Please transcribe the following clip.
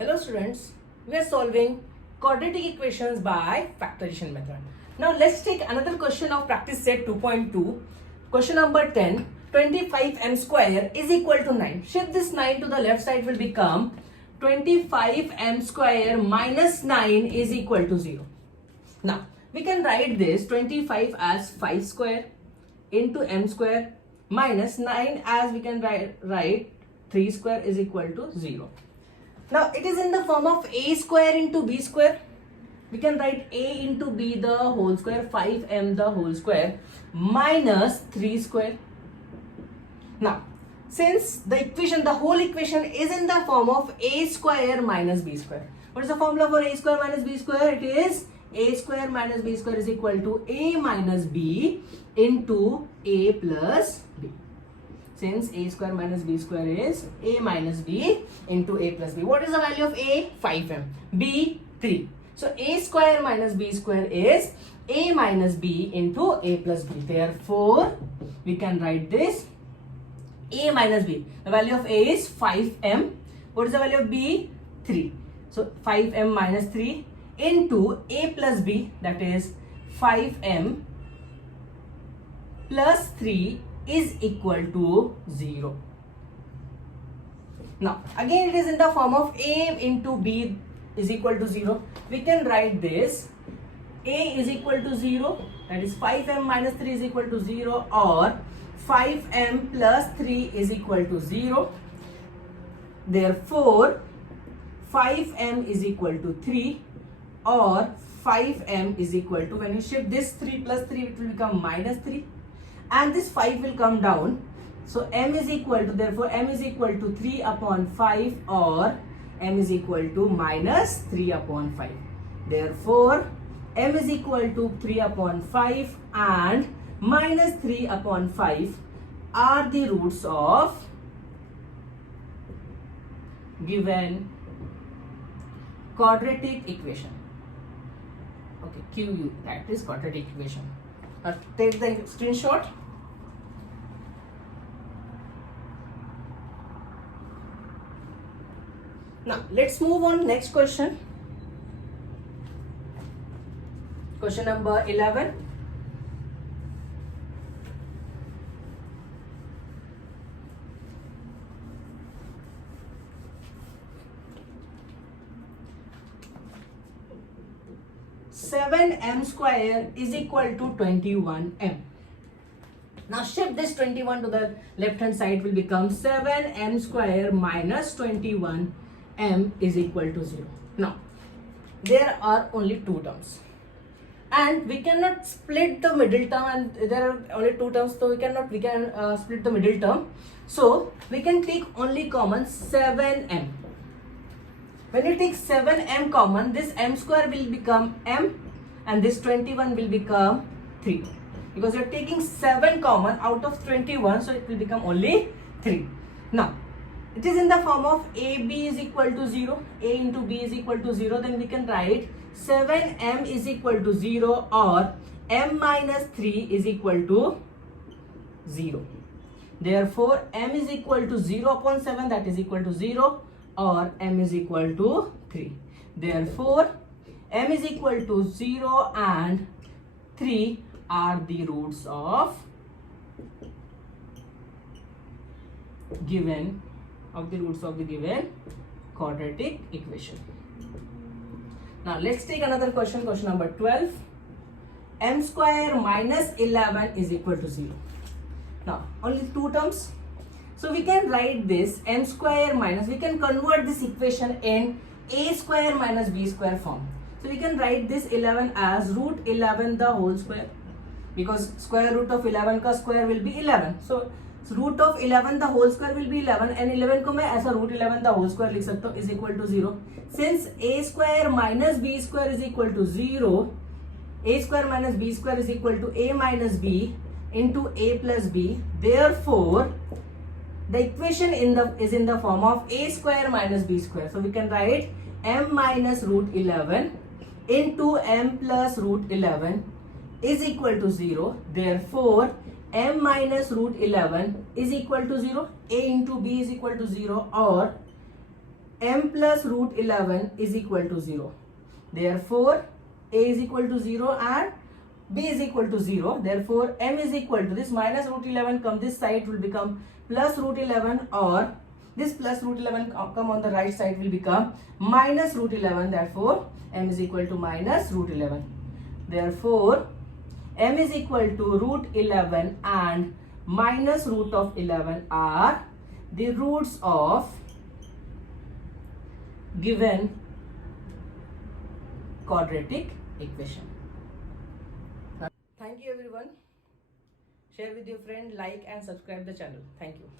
Hello students, we are solving quadratic equations by factorization method. Now let's take another question of practice set 2.2. Question number 10, 25m square is equal to 9. Shift this 9 to the left side will become 25m square minus 9 is equal to 0. Now we can write this 25 as 5 square into m square minus 9 as we can write 3 square is equal to 0. Now it is in the form of a square into b square. We can write a into b the whole square, 5m the whole square minus 3 square. Now since the whole equation is in the form of a square minus b square. What is the formula for a square minus b square? It is a square minus b square is equal to a minus b into a plus b. Since a square minus b square is a minus b into a plus b. What is the value of a? 5m. B, 3. So a square minus b square is a minus b into a plus b. Therefore, we can write this a minus b. The value of a is 5m. What is the value of b? 3. So 5m minus 3 into a plus b, that is 5m plus 3 is equal to 0. Now again it is in the form of a into b is equal to 0. We can write this a is equal to 0, that is 5m minus 3 is equal to 0, or 5m plus 3 is equal to 0. Therefore 5m is equal to 3, or 5m is equal to, when you shift this 3 plus 3 it will become minus 3 and this 5 will come down. So m is equal to, therefore m is equal to 3 upon 5, or m is equal to minus 3 upon 5. Therefore m is equal to 3 upon 5 and minus 3 upon 5 are the roots of given quadratic equation. Okay, QU, that is quadratic equation. Take the screenshot. Now let's move on next question. Question number 11. m square is equal to 21m. Now shift this 21 to the left hand side will become 7m square minus 21m is equal to 0. Now there are only two terms and we cannot split the middle term, and there are only two terms, so we can split the middle term. So we can take only common 7m. When you take 7m common, this m square will become m and this 21 will become 3. Because you are taking 7 common out of 21, so it will become only 3. Now, it is in the form of ab is equal to 0, a into b is equal to 0, then we can write 7m is equal to 0, or m minus 3 is equal to 0. Therefore, m is equal to 0 upon 7, that is equal to 0, or m is equal to 3. Therefore, m is equal to 0 and 3 are the roots of the given quadratic equation. Now let's take another question, question number 12. M square minus 11 is equal to 0. Now only two terms. So we can write this m square minus, we can convert this equation in a square minus b square form. So we can write this 11 as root 11 the whole square, because square root of 11 का square will be 11. So root of 11 the whole square will be 11, and 11 को मैं ऐसा root 11 the whole square लिख सकता हूँ is equal to 0. Since a square minus b square is equal to 0, a square minus b square is equal to a minus b into a plus b. Therefore, the equation is in the form of a square minus b square. So we can write m minus root 11 into m plus root 11 is equal to 0. Therefore, m minus root 11 is equal to 0. A into b is equal to 0, or m plus root 11 is equal to 0. Therefore, a is equal to 0 and b is equal to 0. Therefore, m is equal to this minus root 11 come this side will become plus root 11, or this plus root 11 come on the right side will become minus root 11. Therefore, m is equal to minus root 11. Therefore, m is equal to root 11 and minus root of 11 are the roots of given quadratic equation. Thank you everyone. Share with your friend, like and subscribe the channel. Thank you.